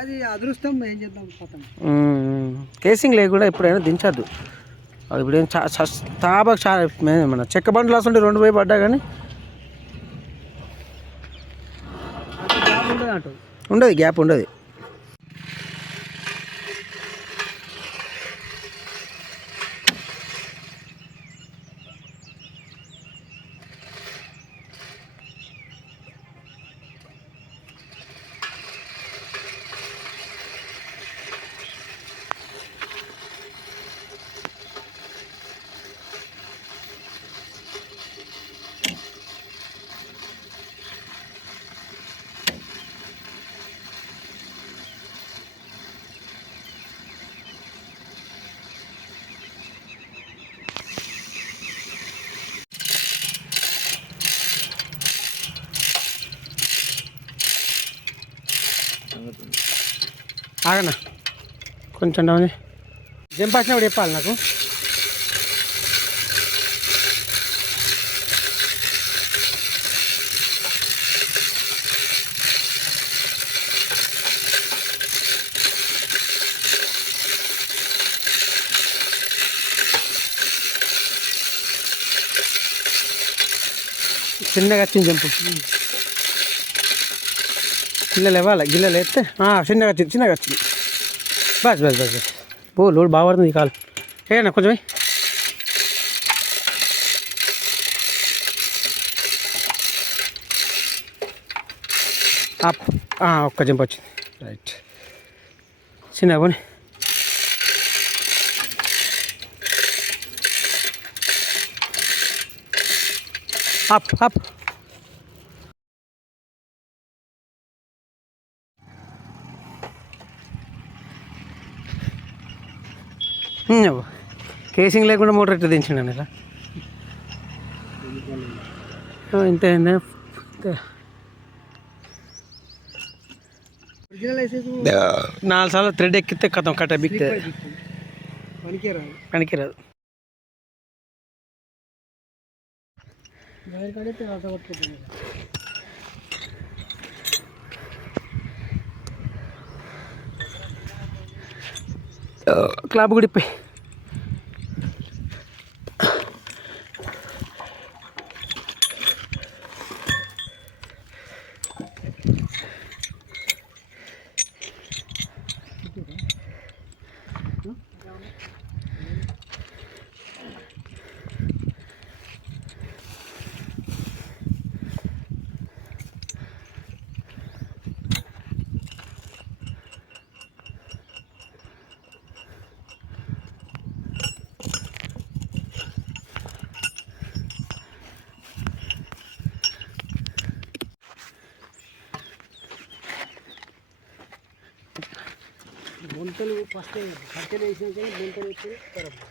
అది అదృష్టం ఏం చేద్దాం లేకుండా ఎప్పుడైనా దించద్దు. అది ఇప్పుడు ఏం తాబాకు చాలా మన చెక్క బండ్లు వస్తుంటే రెండు పోయి పడ్డా కానీ ఉండదు అంటారు ఉండదు. సంగతి ఆగనా? కొంచెం డౌన్ జంప్ వచ్చినప్పుడు చెప్పాలి నాకు? చిన్నగా వచ్చింది జంపు గిల్లలు ఇవ్వాలి గిల్లలు ఎత్తే ఆ, చిన్నగా వచ్చింది చిన్నగా వచ్చింది బస్ బస్ బస్ బస్ ఓ లోడ్ బాగా పడుతుంది ఈ కాలు ఏనా కొంచెం ఎయ్. అప్ ఆ, ఒక్క జంప్ వచ్చింది రైట్ చిన్నగా పోనీ అప్ అప్ కేసింగ్ లేకుండా మోటార్ ఎట్లా దించిండు ఇలా ఇంత ఇంత ఒరిజినల్ వేసేసి నాలుగు సార్లు థ్రెడ్ ఎక్కితే కథం కట్ట బిక్తే పనికే రాదు పనికి రాదు వైర్ కడితే ക്ലാബ് കൂടി പോയി. బొంతలు ఫస్ట్ కట్టెలు వేసినాకనే బొంతలు వచ్చి తరపు